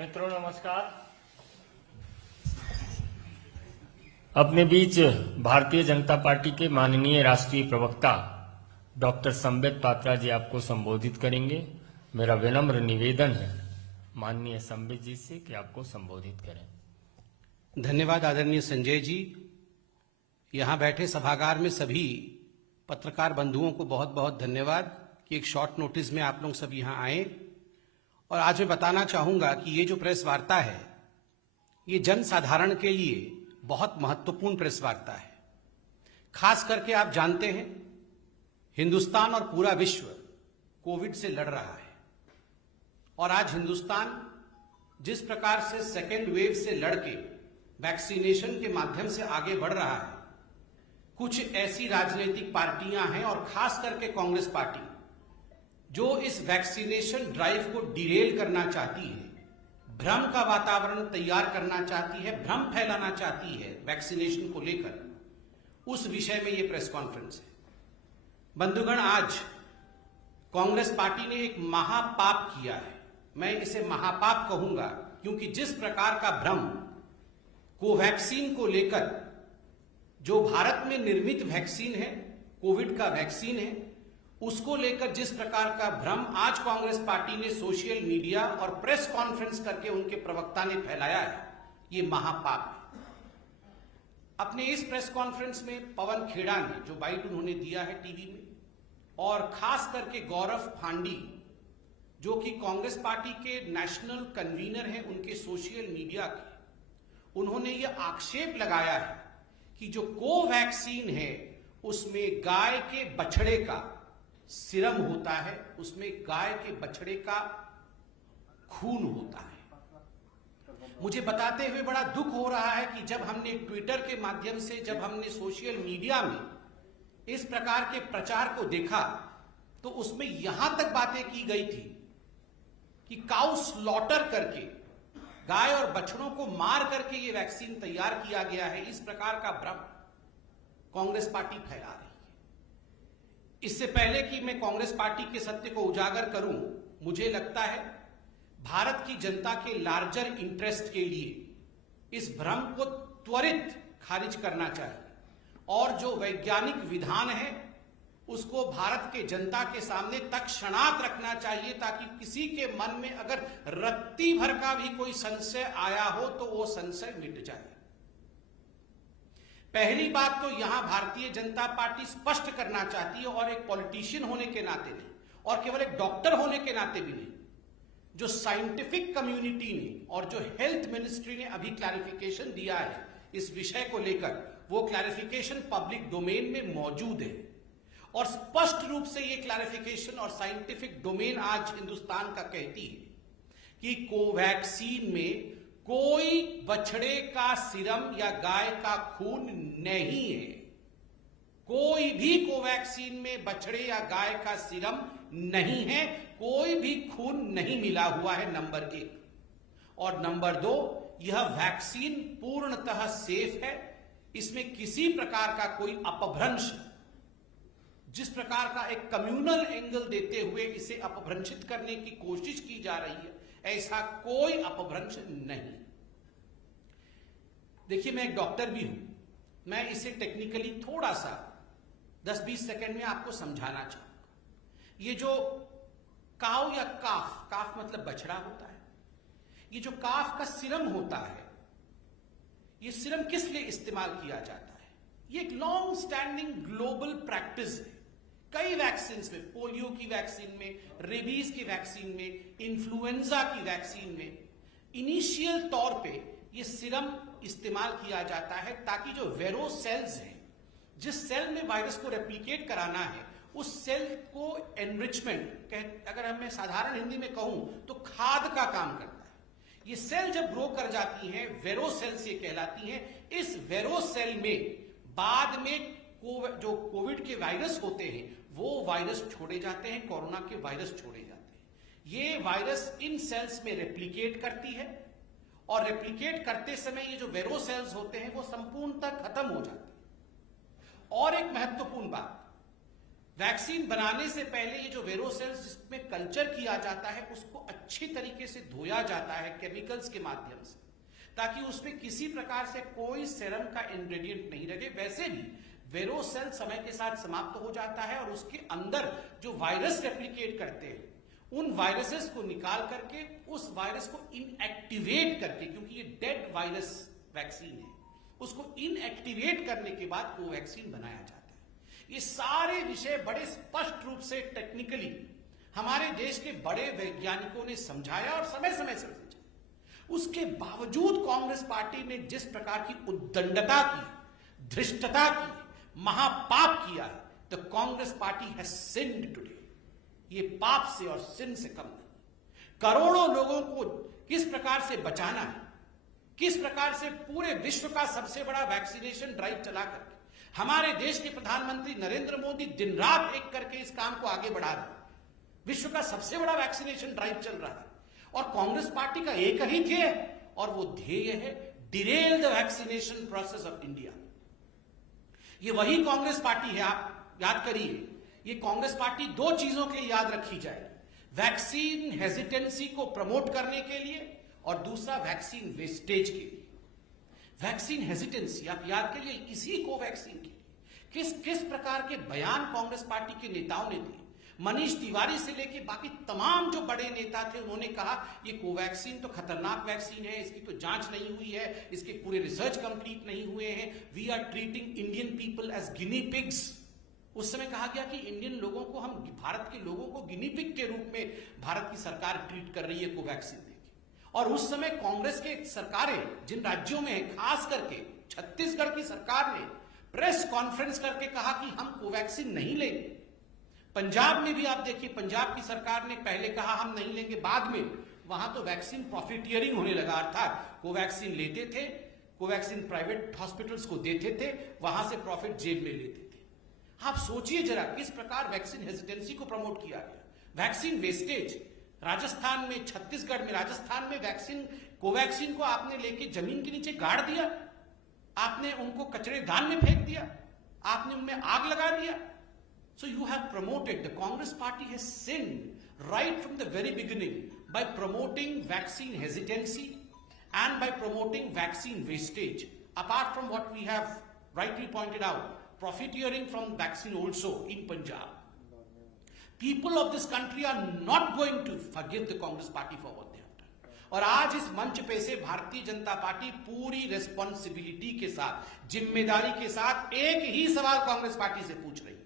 मित्रों नमस्कार। अपने बीच भारतीय जनता पार्टी के माननीय राष्ट्रीय प्रवक्ता डॉक्टर संबित पात्रा जी आपको संबोधित करेंगे। मेरा विनम्र निवेदन है माननीय संबित जी से कि आपको संबोधित करें। धन्यवाद आदरणीय संजय जी। यहाँ बैठे सभागार में सभी पत्रकार बंधुओं को बहुत बहुत धन्यवाद कि एक शॉर्ट नोटिस में आप लोग सब यहाँ आए। और आज मैं बताना चाहूंगा कि ये जो प्रेस वार्ता है ये जनसाधारण के लिए बहुत महत्वपूर्ण प्रेस वार्ता है। खास करके आप जानते हैं हिंदुस्तान और पूरा विश्व कोविड से लड़ रहा है और आज हिंदुस्तान जिस प्रकार से सेकेंड वेव से लड़के वैक्सीनेशन के माध्यम से आगे बढ़ रहा है, कुछ ऐसी राजनीतिक पार्टियां हैं और खास करके कांग्रेस पार्टी जो इस वैक्सीनेशन ड्राइव को डिरेल करना चाहती है, भ्रम का वातावरण तैयार करना चाहती है, भ्रम फैलाना चाहती है वैक्सीनेशन को लेकर, उस विषय में यह प्रेस कॉन्फ्रेंस है। बंधुगण, आज कांग्रेस पार्टी ने एक महापाप किया है। मैं इसे महापाप कहूंगा क्योंकि जिस प्रकार का भ्रम कोवैक्सीन को लेकर, जो भारत में निर्मित वैक्सीन है, कोविड का वैक्सीन है, उसको लेकर जिस प्रकार का भ्रम आज कांग्रेस पार्टी ने सोशल मीडिया और प्रेस कॉन्फ्रेंस करके उनके प्रवक्ता ने फैलाया है, ये महापाप है। अपने इस प्रेस कॉन्फ्रेंस में पवन खेड़ा ने जो बाइट उन्होंने दिया है टीवी में, और खास करके गौरव फांडी जो कि कांग्रेस पार्टी के नेशनल कन्वीनर हैं उनके सोशल मीडिया के, उन्होंने ये आक्षेप लगाया है कि जो कोवैक्सीन है उसमें गाय के बछड़े का सीरम होता है, उसमें गाय के बछड़े का खून होता है। मुझे बताते हुए बड़ा दुख हो रहा है कि जब हमने ट्विटर के माध्यम से, जब हमने सोशल मीडिया में इस प्रकार के प्रचार को देखा तो उसमें यहां तक बातें की गई थी कि काउ स्लॉटर करके, गाय और बछड़ों को मार करके ये वैक्सीन तैयार किया गया है। इस प्रकार का भ्रम कांग्रेस पार्टी फैला रही है। इससे पहले कि मैं कांग्रेस पार्टी के सत्य को उजागर करूं, मुझे लगता है भारत की जनता के लार्जर इंटरेस्ट के लिए इस भ्रम को त्वरित खारिज करना चाहिए और जो वैज्ञानिक विधान है उसको भारत के जनता के सामने तत्क्षणात रखना चाहिए ताकि किसी के मन में अगर रत्ती भर का भी कोई संशय आया हो तो वो संशय मिट जाए। पहली बात तो यहां भारतीय जनता पार्टी स्पष्ट करना चाहती है, और एक पॉलिटिशियन होने के नाते नहीं और केवल एक डॉक्टर होने के नाते भी नहीं, जो साइंटिफिक कम्युनिटी ने और जो हेल्थ मिनिस्ट्री ने अभी क्लैरिफिकेशन दिया है इस विषय को लेकर, वो क्लैरिफिकेशन पब्लिक डोमेन में मौजूद है और स्पष्ट रूप से ये क्लैरिफिकेशन और साइंटिफिक डोमेन आज हिंदुस्तान का कहती है कि कोवैक्सीन में कोई बछड़े का सीरम या गाय का खून नहीं है। कोई भी कोवैक्सीन में बछड़े या गाय का सीरम नहीं है, कोई भी खून नहीं मिला हुआ है, नंबर 1। और नंबर 2, यह वैक्सीन पूर्णतः सेफ है। इसमें किसी प्रकार का कोई अपभ्रंश, जिस प्रकार का एक कम्युनल एंगल देते हुए इसे अपभ्रंशित करने की कोशिश की जा रही है, ऐसा कोई अपभ्रंश नहीं। देखिए, मैं एक डॉक्टर भी हूं, मैं इसे टेक्निकली थोड़ा सा 10-20 सेकंड में आपको समझाना चाहूंगा। ये जो काव या काफ मतलब बछड़ा होता है, ये जो काफ का सीरम होता है, ये सीरम किस लिए इस्तेमाल किया जाता है? ये एक लॉन्ग स्टैंडिंग ग्लोबल प्रैक्टिस है। कई वैक्सीन में, पोलियो की वैक्सीन में, रेबीज की वैक्सीन में, इन्फ्लुएंजा की वैक्सीन में, इनिशियल तौर पे ये सीरम इस्तेमाल किया जाता है ताकि जो वेरो सेल्स हैं, जिस सेल में वायरस को रेप्लिकेट कराना है, उस सेल को एनरिचमेंट, अगर मैं साधारण हिंदी में कहूं तो खाद का काम करता है। ये सेल जब ग्रो कर जाती हैं, वेरो सेल्स ये कहलाती हैं। इस वेरो सेल में बाद में जो कोविड के वायरस होते हैं वो वायरस छोड़े जाते हैं, कोरोना के वायरस छोड़े जाते हैं। ये वायरस इन सेल्स में रेप्लिकेट करती है और रेप्लिकेट करते समय ये जो वेरो सेल्स होते हैं वो संपूर्णतः खत्म हो जाते हैं। और एक महत्वपूर्ण बात, वैक्सीन बनाने से पहले ये जो वेरोसेल्स जिसमें कल्चर किया जाता है उसको अच्छी तरीके से धोया जाता है केमिकल्स के माध्यम से, ताकि उसमें किसी प्रकार से कोई सेरम का इंग्रेडिएंट नहीं रहे। वैसे भी वेरोसेल समय के साथ समाप्त हो जाता है और उसके अंदर जो वायरस रेप्लिकेट करते हैं उन वायरसेस को निकाल करके उस वायरस को इनएक्टिवेट करके, क्योंकि ये डेड वायरस वैक्सीन है, उसको इनएक्टिवेट करने के बाद कोवैक्सीन बनाया जाता है। ये सारे विषय बड़े स्पष्ट रूप से टेक्निकली हमारे देश के बड़े वैज्ञानिकों ने समझाया और समय समय से समझाया। उसके बावजूद कांग्रेस पार्टी ने जिस प्रकार की उद्दंडता की, धृष्टता की, महापाप किया है, the Congress party has sinned today. ये पाप से और सिन से कम नहीं। करोड़ों लोगों को किस प्रकार से बचाना है, किस प्रकार से पूरे विश्व का सबसे बड़ा वैक्सीनेशन ड्राइव चला करके हमारे देश के प्रधानमंत्री नरेंद्र मोदी दिन रात एक करके इस काम को आगे बढ़ा रहे हैं। विश्व का सबसे बड़ा वैक्सीनेशन ड्राइव चल रहा है और कांग्रेस पार्टी का एक ही ध्येय और वो ध्येय है Daryl the vaccination process of India. ये वही कांग्रेस पार्टी है, आप याद करिए, ये कांग्रेस पार्टी दो चीजों के याद रखी जाएगी, वैक्सीन हेजिटेंसी को प्रमोट करने के लिए और दूसरा वैक्सीन वेस्टेज के लिए। वैक्सीन हेजिटेंसी आप याद करिए, इसी कोवैक्सीन के लिए किस प्रकार के बयान कांग्रेस पार्टी के नेताओं ने दिए। मनीष तिवारी से लेकर बाकी तमाम जो बड़े नेता थे उन्होंने कहा ये कोवैक्सीन तो खतरनाक वैक्सीन है, इसकी तो जांच नहीं हुई है, इसके पूरे रिसर्च कंप्लीट नहीं हुए हैं, we are treating Indian people as guinea pigs. उस समय कहा गया कि इंडियन लोगों को, हम भारत के लोगों को गिनी पिग के रूप में भारत की सरकार ट्रीट कर रही है कोवैक्सीन देके। और उस समय कांग्रेस के सरकारें जिन राज्यों में है, खास करके छत्तीसगढ़ की सरकार ने प्रेस कॉन्फ्रेंस करके कहा कि हम कोवैक्सीन नहीं लेंगे। पंजाब में भी आप देखिए, पंजाब की सरकार ने पहले कहा हम नहीं लेंगे, बाद में वहां तो वैक्सीन प्रॉफिटियरिंग होने लगा, अर्थात कोवैक्सीन लेते थे, कोवैक्सीन प्राइवेट हॉस्पिटल्स को देते थे, वहां से प्रॉफिट जेब में लेते थे। आप सोचिए जरा किस प्रकार वैक्सीन हेजिटेंसी को प्रमोट किया गया। वैक्सीन वेस्टेज, राजस्थान में, छत्तीसगढ़ में, राजस्थान में वैक्सीन, कोवैक्सीन को आपने लेके जमीन के नीचे गाड़ दिया, आपने उनको कचरेदान में फेंक दिया, आपने उनमें आग लगा दिया। So you have promoted, the Congress party has sinned right from the very beginning by promoting vaccine hesitancy and by promoting vaccine wastage. Apart from what we have rightly pointed out, profiteering from vaccine also in Punjab. People of this country are not going to forgive the Congress party for what they have done. और आज इस मंच पे से Bharatiya Janata party पूरी responsibility के साथ, जिम्मेदारी के साथ एक ही सवाल कांग्रेस पार्टी से पूछ रही है।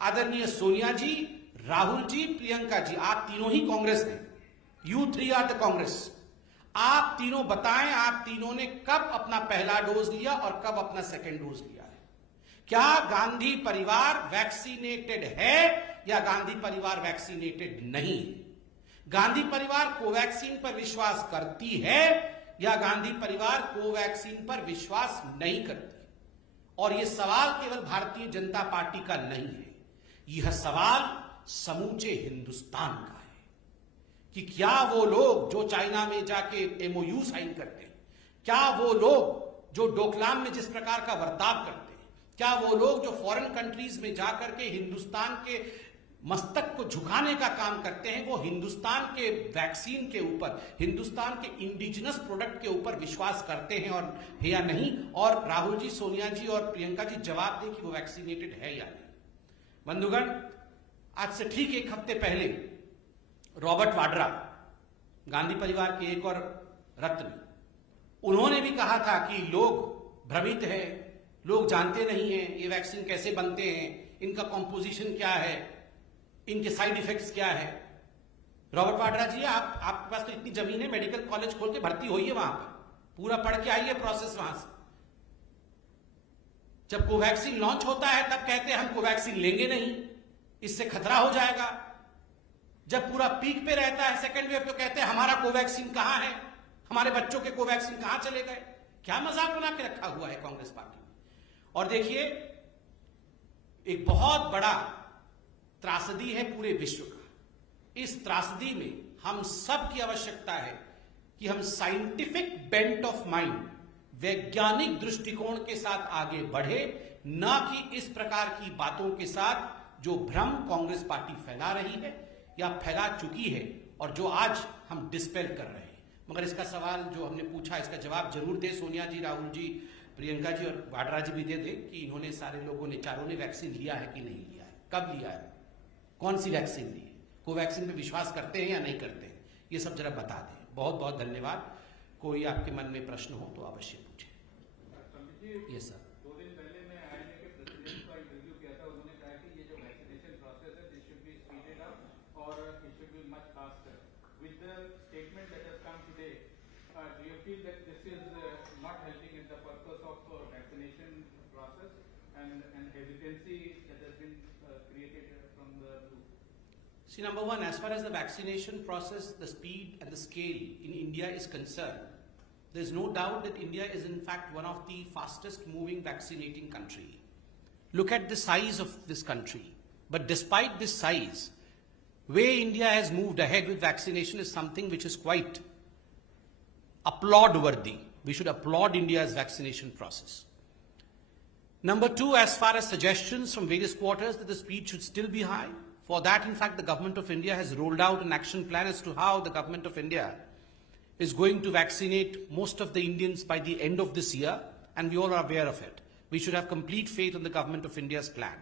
आदरणीय सोनिया जी, राहुल जी, प्रियंका जी, आप तीनों ही कांग्रेस हैं, you three are the Congress. आप तीनों बताएं, आप तीनों ने कब अपना पहला डोज लिया और कब अपना सेकेंड डोज लिया है? क्या गांधी परिवार वैक्सीनेटेड है या गांधी परिवार वैक्सीनेटेड नहीं? गांधी परिवार कोवैक्सीन पर विश्वास करती है या गांधी परिवार कोवैक्सीन पर विश्वास नहीं करती? और यह सवाल केवल भारतीय जनता पार्टी का नहीं है, यह सवाल समूचे हिंदुस्तान का है कि क्या वो लोग जो चाइना में जाके एमओयू साइन करते हैं, क्या वो लोग जो डोकलाम में जिस प्रकार का बर्ताव करते हैं, क्या वो लोग जो फॉरेन कंट्रीज में जाकर के हिंदुस्तान के मस्तक को झुकाने का काम करते हैं, वो हिंदुस्तान के वैक्सीन के ऊपर, हिंदुस्तान के इंडिजिनस प्रोडक्ट के ऊपर विश्वास करते हैं और है या नहीं? और राहुल जी, सोनिया जी और प्रियंका जी जवाब दें कि वो वैक्सीनेटेड है या नहीं। बंधुगण, आज से ठीक एक हफ्ते पहले रॉबर्ट वाड्रा, गांधी परिवार के एक और रत्न, उन्होंने भी कहा था कि लोग भ्रमित हैं, लोग जानते नहीं हैं ये वैक्सीन कैसे बनते हैं, इनका कॉम्पोजिशन क्या है, इनके साइड इफेक्ट्स क्या है। रॉबर्ट वाड्रा जी, आपके पास तो इतनी जमीन है, मेडिकल कॉलेज खोल के भर्ती होइए, वहां पर पूरा पढ़ के आइए प्रोसेस वहां से। जब कोवैक्सीन लॉन्च होता है तब कहते हैं हम कोवैक्सीन लेंगे नहीं, इससे खतरा हो जाएगा। जब पूरा पीक पे रहता है सेकेंड वेव तो कहते हैं हमारा कोवैक्सीन कहां है, हमारे बच्चों के कोवैक्सीन कहां चले गए। क्या मजाक बना के रखा हुआ है कांग्रेस पार्टी ने। और देखिए, एक बहुत बड़ा त्रासदी है पूरे विश्व का। इस त्रासदी में हम सब की आवश्यकता है कि हम साइंटिफिक बेंट ऑफ माइंड, वैज्ञानिक दृष्टिकोण के साथ आगे बढ़े, ना कि इस प्रकार की बातों के साथ जो भ्रम कांग्रेस पार्टी फैला रही है या फैला चुकी है और जो आज हम डिस्पेल कर रहे हैं। मगर इसका सवाल जो हमने पूछा, इसका जवाब जरूर दे सोनिया जी, राहुल जी, प्रियंका जी और वाड्रा जी भी दे दे कि इन्होंने सारे लोगों ने, चारों ने वैक्सीन लिया है कि नहीं लिया है, कब लिया है, कौन सी वैक्सीन ली है, कोवैक्सीन पे विश्वास करते हैं या नहीं करते हैं, ये सब जरा बता दें। बहुत बहुत धन्यवाद। कोई आपके मन में प्रश्न हो तो अवश्य पूछें। ये सर, 2 दिन पहले मैं आईएमए के प्रेसिडेंट का इंटरव्यू किया था। उन्होंने कहा कि ये जो वैक्सीनेशन प्रोसेस है this should be speeded up और it should be much faster. With the statement that has come today, do you feel that this is not helping in the purpose of vaccination process and hesitancy that has been created from the blue? see, number one, as far as the vaccination process, the speed and the scale in India is concerned, there's no doubt that India is in fact one of the fastest moving vaccinating country. Look at the size of this country. But despite this size, way India has moved ahead with vaccination is something which is quite applaud-worthy. We should applaud India's vaccination process. Number two, as far as suggestions from various quarters that the speed should still be high, for that, in fact, the Government of India has rolled out an action plan as to how the Government of India is going to vaccinate most of the Indians by the end of this year, and we all are aware of it. We should have complete faith in the Government of India's plan.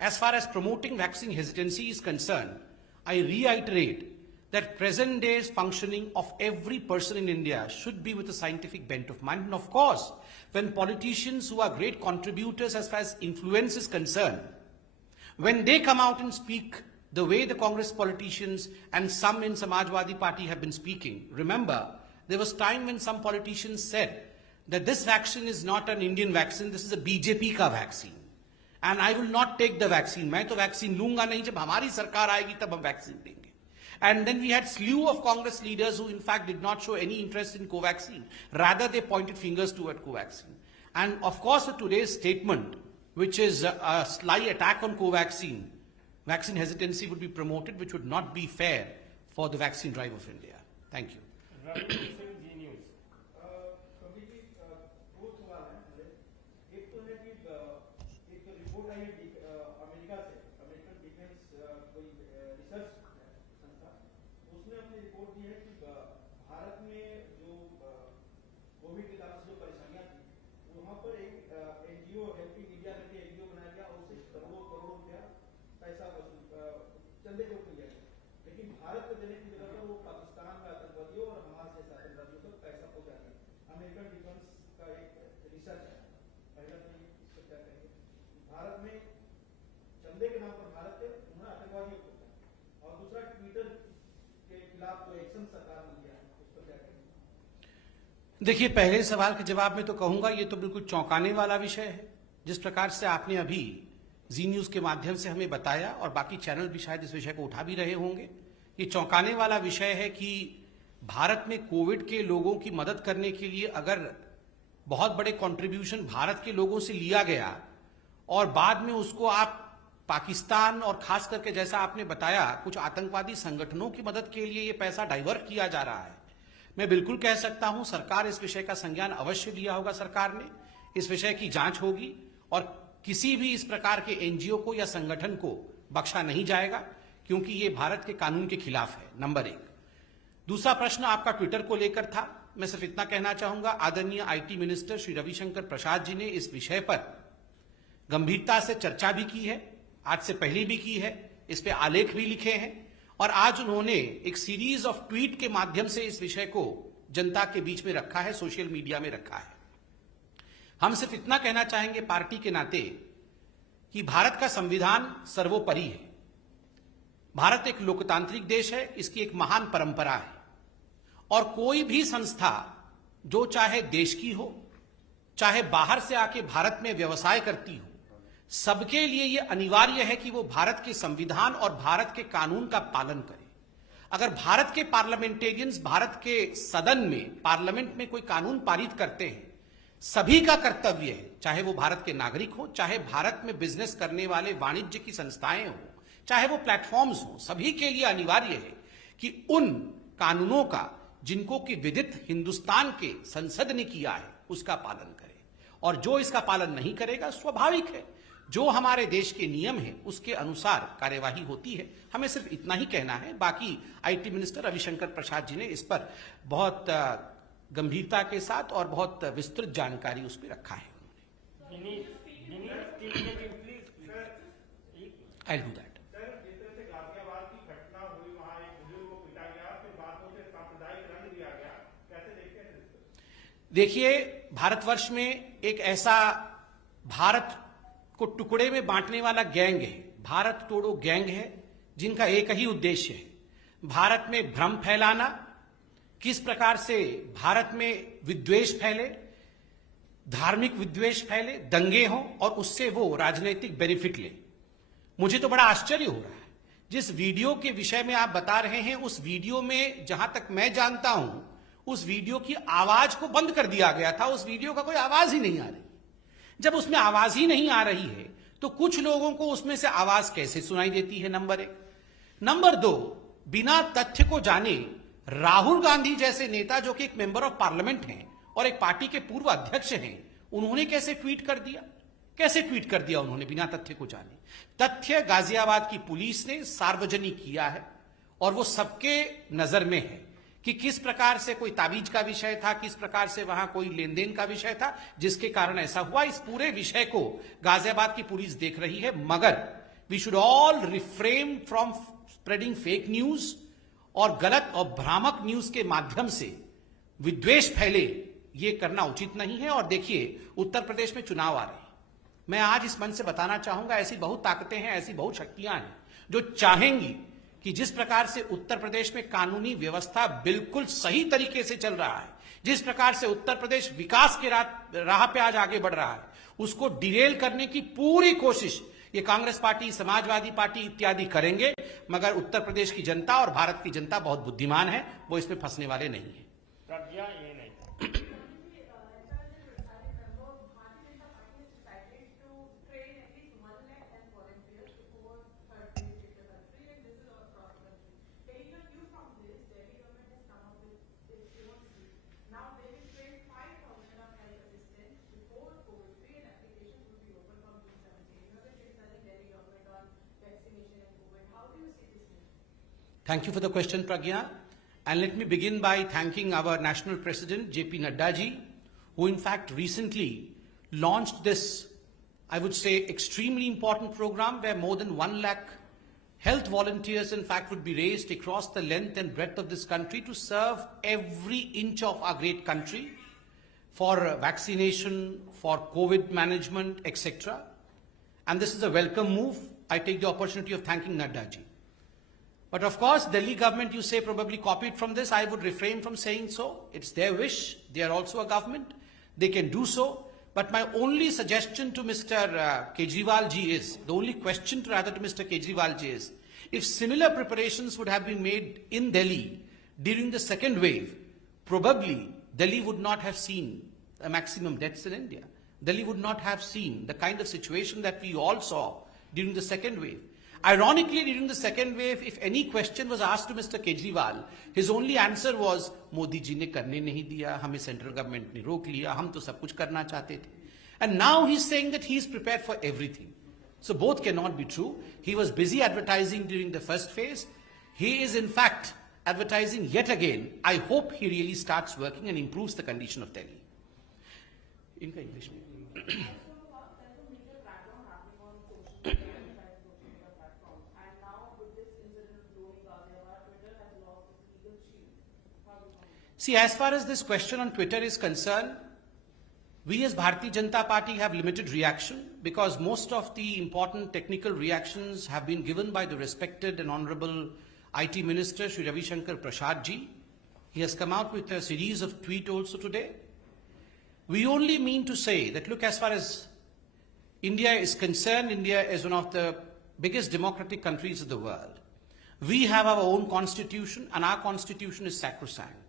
As far as promoting vaccine hesitancy is concerned, I reiterate that present day's functioning of every person in India should be with a scientific bent of mind. And of course, when politicians who are great contributors as far as influence is concerned, when they come out and speak the way the Congress politicians and some in Samajwadi Party have been speaking, remember, there was time when some politicians said that this vaccine is not an Indian vaccine, this is a BJP ka vaccine. And I will not take the vaccine. मैं तो vaccine लूंगा नहीं, जब हमारी सरकार आएगी तब हम vaccine देंगे. And then we had slew of Congress leaders who in fact did not show any interest in Covaxin. Rather, they pointed fingers toward Covaxin. And of course, with today's statement, which is a sly attack on Covaxin, vaccine hesitancy would be promoted, which would not be fair for the vaccine drive of India. Thank you. दो सवाल हैं मेरे। एक तो है कि एक report आई है अमेरिका से, अमेरिकन डिफेंस कोई रिसर्च संस्था, उसने अपनी रिपोर्ट दी है कि भारत में जो कोविड के कारण से जो परेशानियां थी, वहाँ पर एक एनजीओ हेल्पिंग इंडिया करके एनजीओ बनाया गया और उससे करोड़ों रुपया पैसा चंदे को लिया गया, लेकिन भारत को देने की जगह पर वो पाकिस्तान में आतंकवादियों और हमारे जैसे आतंकवादियों तक पैसा पहुंचा दिया। अमेरिकन डिफेंस का एक रिसर्च है। पहला तो ये इस पर क्या कहेंगे, भारत में चंदे के नाम पर भारत के उन्होंने आतंकवादियों को, और दूसरा ट्विटर के खिलाफ जो एक्शन सरकार ने लिया है उस पर क्या कहेंगे? देखिए, पहले सवाल के जवाब में तो कहूंगा ये तो बिल्कुल चौंकाने वाला विषय है। जिस प्रकार से आपने अभी जी न्यूज के माध्यम से हमें बताया और बाकी चैनल भी शायद इस विषय को उठा भी रहे होंगे, ये चौंकाने वाला विषय है कि भारत में कोविड के लोगों की मदद करने के लिए अगर बहुत बड़े कंट्रीब्यूशन भारत के लोगों से लिया गया और बाद में उसको आप पाकिस्तान और खास करके जैसा आपने बताया कुछ आतंकवादी संगठनों की मदद के लिए ये पैसा डाइवर्ट किया जा रहा है, मैं बिल्कुल कह सकता हूं सरकार इस विषय का संज्ञान अवश्य लिया होगा। सरकार ने इस विषय की जांच होगी और किसी भी इस प्रकार के एनजीओ को या संगठन को बख्शा नहीं जाएगा, क्योंकि ये भारत के कानून के खिलाफ है, नंबर एक। दूसरा प्रश्न आपका ट्विटर को लेकर था। मैं सिर्फ इतना कहना चाहूंगा, आदरणीय आईटी मिनिस्टर श्री रविशंकर प्रसाद जी ने इस विषय पर गंभीरता से चर्चा भी की है, आज से पहले भी की है, इस पे आलेख भी लिखे हैं और आज उन्होंने एक सीरीज ऑफ ट्वीट के माध्यम से इस विषय को जनता के बीच में रखा है, सोशल मीडिया में रखा है। हम सिर्फ इतना कहना चाहेंगे पार्टी के नाते कि भारत का संविधान सर्वोपरि है। भारत एक लोकतांत्रिक देश है, इसकी एक महान परंपरा है और कोई भी संस्था जो चाहे देश की हो, चाहे बाहर से आके भारत में व्यवसाय करती हो, सबके लिए यह अनिवार्य है कि वो भारत के संविधान और भारत के कानून का पालन करे। अगर भारत के पार्लियामेंटेरियंस भारत के सदन में, पार्लियामेंट में कोई कानून पारित करते हैं, सभी का कर्तव्य है, चाहे वो भारत के नागरिक हो, चाहे भारत में बिजनेस करने वाले वाणिज्य की संस्थाएं हो, चाहे वो प्लेटफॉर्म्स हो, सभी के लिए अनिवार्य है कि उन कानूनों का जिनको कि विदित हिंदुस्तान के संसद ने किया है उसका पालन करे। और जो इसका पालन नहीं करेगा, स्वाभाविक है जो हमारे देश के नियम है उसके अनुसार कार्यवाही होती है। हमें सिर्फ इतना ही कहना है। बाकी आईटी मिनिस्टर रविशंकर प्रसाद जी ने इस पर बहुत गंभीरता के साथ और बहुत विस्तृत जानकारी उस पर रखा है। I do that. सर, जिस तरह से गाजियाबाद की घटना हुई, वहां एक बुजुर्ग को पीटा गया, फिर बाद में उसे सांप्रदायिक रंग दिया गया, कैसे देखते हैं इसको? देखिए, भारतवर्ष में एक ऐसा भारत को टुकड़े में बांटने वाला गैंग है, भारत तोड़ो गैंग है, जिनका एक ही उद्देश्य है, भारत में भ्रम फैलाना, किस प्रकार से भारत में विद्वेष फैले, धार्मिक विद्वेष फैले, दंगे हों और उससे वो राजनीतिक बेनिफिट ले। मुझे तो बड़ा आश्चर्य हो रहा है, जिस वीडियो के विषय में आप बता रहे हैं, उस वीडियो में जहां तक मैं जानता हूं, उस वीडियो की आवाज को बंद कर दिया गया था। उस वीडियो का कोई आवाज ही नहीं आ रही। जब उसमें आवाज ही नहीं आ रही है तो कुछ लोगों को उसमें से आवाज कैसे सुनाई देती है? नंबर 1। नंबर 2, बिना तथ्य को जाने राहुल गांधी जैसे नेता, जो कि एक मेंबर ऑफ पार्लियामेंट हैं और एक पार्टी के पूर्व अध्यक्ष हैं, उन्होंने कैसे ट्वीट कर दिया? कैसे ट्वीट कर दिया उन्होंने बिना तथ्य को जाने? तथ्य गाजियाबाद की पुलिस ने सार्वजनिक किया है और वो सबके नजर में है कि किस प्रकार से कोई ताबीज का विषय था, किस प्रकार से वहां कोई लेन देन का विषय था, जिसके कारण ऐसा हुआ। इस पूरे विषय को गाजियाबाद की पुलिस देख रही है, मगर we should all refrain from spreading fake news और गलत और भ्रामक न्यूज के माध्यम से विद्वेष फैले, ये करना उचित नहीं है। और देखिए, उत्तर प्रदेश में चुनाव आ रहे हैं। मैं आज इस मंच से बताना चाहूंगा, ऐसी बहुत ताकतें हैं, ऐसी बहुत शक्तियां हैं जो चाहेंगी कि जिस प्रकार से उत्तर प्रदेश में कानूनी व्यवस्था बिल्कुल सही तरीके से चल रहा है, जिस प्रकार से उत्तर प्रदेश विकास के राह पे आज आगे बढ़ रहा है, उसको डिरेल करने की पूरी कोशिश ये कांग्रेस पार्टी, समाजवादी पार्टी इत्यादि करेंगे। मगर उत्तर प्रदेश की जनता और भारत की जनता बहुत बुद्धिमान है, वो इसमें फंसने वाले नहीं है। प्रज्ञा ये नहीं। Thank you for the question, Pragya. And let me begin by thanking our National President, JP Nadda ji, who in fact recently launched this, I would say, extremely important program where more than 1 lakh health volunteers in fact would be raised across the length and breadth of this country to serve every inch of our great country for vaccination, for COVID management, etc. And this is a welcome move. I take the opportunity of thanking Nadda ji. But of course, Delhi government, you say, probably copied from this. I would refrain from saying so. It's their wish. They are also a government. They can do so. But my only suggestion to Mr. Kejriwal ji is, the only question rather to Mr. Kejriwal ji is, if similar preparations would have been made in Delhi during the second wave, probably Delhi would not have seen a maximum deaths in India. Delhi would not have seen the kind of situation that we all saw during the second wave. Ironically, during the second wave, if any question was asked to Mr. Kejriwal, his only answer was, Modi ji ne karne nahi diya, hame central government ne rok liya, hum to sab kuch karna chahte the. And now he's saying that he's prepared for everything. So both cannot be true. He was busy advertising during the first phase. He is in fact advertising yet again. I hope he really starts working and improves the condition of Delhi. Inka English mein. See, as far as this question on Twitter is concerned, we as Bharatiya Janata Party have limited reaction because most of the important technical reactions have been given by the respected and honorable IT Minister, Shri Ravi Shankar Prasad ji. He has come out with a series of tweets also today. We only mean to say that, look, as far as India is concerned, India is one of the biggest democratic countries of the world. We have our own constitution and our constitution is sacrosanct.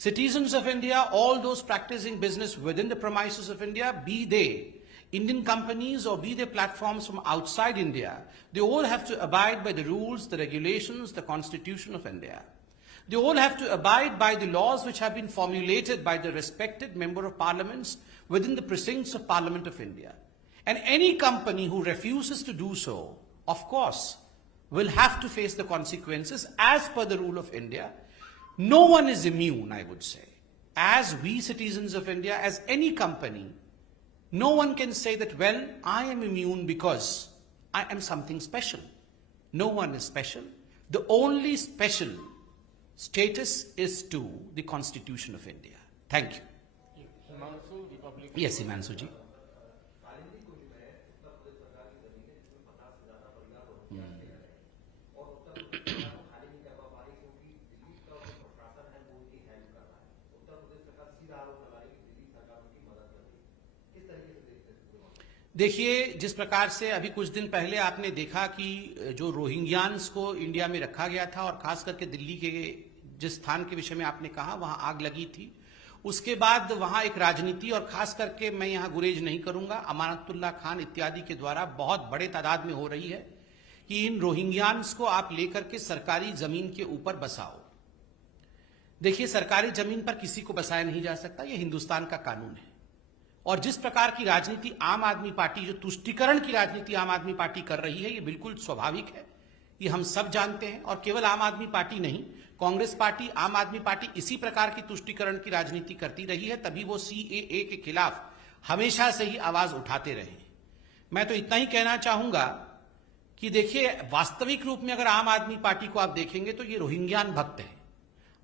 Citizens of India, all those practicing business within the premises of India, be they Indian companies or be they platforms from outside India, they all have to abide by the rules, the regulations, the constitution of India. They all have to abide by the laws which have been formulated by the respected member of parliaments within the precincts of Parliament of India. And any company who refuses to do so, of course, will have to face the consequences as per the rule of India. No one is immune, I would say. As we citizens of India, as any company, no one can say that, well, I am immune because I am something special. No one is special. The only special status is to the Constitution of India. Thank you. Himanshu Republic Yes, Himanshu ji. देखिए, जिस प्रकार से अभी कुछ दिन पहले आपने देखा कि जो रोहिंग्यान्स को इंडिया में रखा गया था और खास करके दिल्ली के जिस स्थान के विषय में आपने कहा वहां आग लगी थी, उसके बाद वहां एक राजनीति और खास करके मैं यहां गुरेज नहीं करूंगा, अमानतुल्लाह खान इत्यादि के द्वारा बहुत बड़े तादाद में हो रही है कि इन रोहिंग्यान्स को आप लेकर के सरकारी जमीन के ऊपर बसाओ। देखिए, सरकारी जमीन पर किसी को बसाया नहीं जा सकता, यह हिंदुस्तान का कानून है। और जिस प्रकार की राजनीति आम आदमी पार्टी, जो तुष्टीकरण की राजनीति आम आदमी पार्टी कर रही है, ये बिल्कुल स्वाभाविक है, ये हम सब जानते हैं। और केवल आम आदमी पार्टी नहीं, कांग्रेस पार्टी, आम आदमी पार्टी इसी प्रकार की तुष्टीकरण की राजनीति करती रही है, तभी वो सीएए के खिलाफ हमेशा से ही आवाज उठाते रहे। मैं तो इतना ही कहना चाहूंगा कि देखिए, वास्तविक रूप में अगर आम आदमी पार्टी को आप देखेंगे तो ये रोहिंग्यान भक्त है।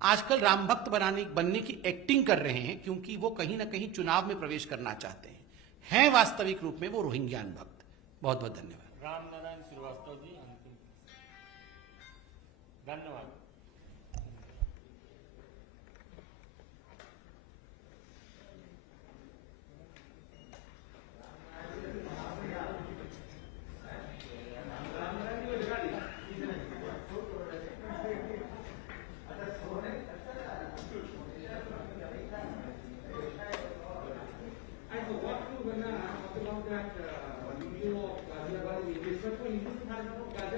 आजकल राम भक्त बनने की एक्टिंग कर रहे हैं, क्योंकि वो कहीं ना कहीं चुनाव में प्रवेश करना चाहते हैं वास्तविक रूप में वो रोहिंग्यान भक्त। बहुत बहुत धन्यवाद। राम नारायण श्रीवास्तव जी, अंतिम। धन्यवाद। That video of Ghaziabad, this was for Hindu Maharashtra of Ghaziabad.